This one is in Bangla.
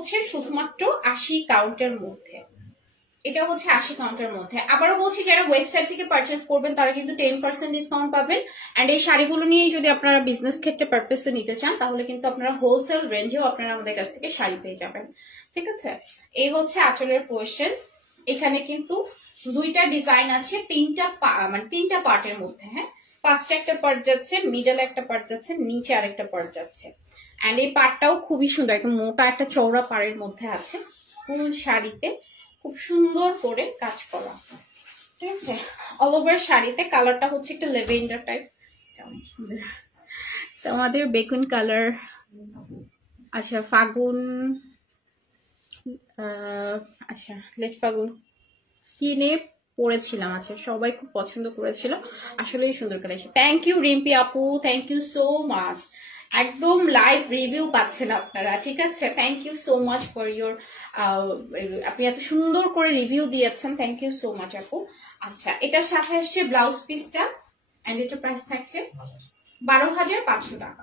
হচ্ছে শুধুমাত্র 80 কাউন্টের মধ্যে, এটা হচ্ছে 80 কাউন্টের মধ্যে। আবারও বলছি, যারা ওয়েবসাইট থেকে পারচেস করবেন তারা কিন্তু 10% ডিসকাউন্ট পাবেন। এন্ড এই শাড়িগুলো নিয়েই যদি আপনারা বিজনেস ক্ষেত্রে পারপাসে নিতে চান তাহলে কিন্তু আপনারা হোলসেল রেঞ্জেও আপনারা আমাদের কাছ থেকে শাড়ি পেয়ে যাবেন। ঠিক আছে, এই হচ্ছে আঁচলের পোর্শন। এখানে কিন্তু দুইটা ডিজাইন আছে, তিনটা পার্টের মধ্যে। হ্যাঁ, ফার্স্টে একটা পার্ট যাচ্ছে, মিডল একটা পার্ট যাচ্ছে, নিচে আরেকটা পার্ট যাচ্ছে। এন্ড এই পার্টটাও খুবই সুন্দর, একদম মোটা একটা চওড়া পাড়ের মধ্যে আছে। ফুল শাড়িতে খুব সুন্দর করে কাজ করা। ঠিক আছে, অল ওভার শাড়িতে কালারটা হচ্ছে একটা লেভেন্ডার টাইপ, আমাদের বেগুন কালার। আচ্ছা, ফাগুন, আচ্ছা লেট ফাগুন কিনে পরেছিলাম। আচ্ছা, সবাই খুব পছন্দ করেছিল, আসলেই সুন্দর কালেকশন। থ্যাংক ইউ রিম্পি আপু, থ্যাংক ইউ সো মাচ। একদম লাইভ রিভিউ পাচ্ছেন আপনারা। ঠিক আছে, thank you so much for your, আপনি এত সুন্দর করে রিভিউ দিয়েছেন, থ্যাংক ইউ সো মাচ আপু। আচ্ছা, এটার সাথে আসছে ব্লাউজ পিসটা, এন্ড এটার প্রাইস থাকছে 12,500 টাকা।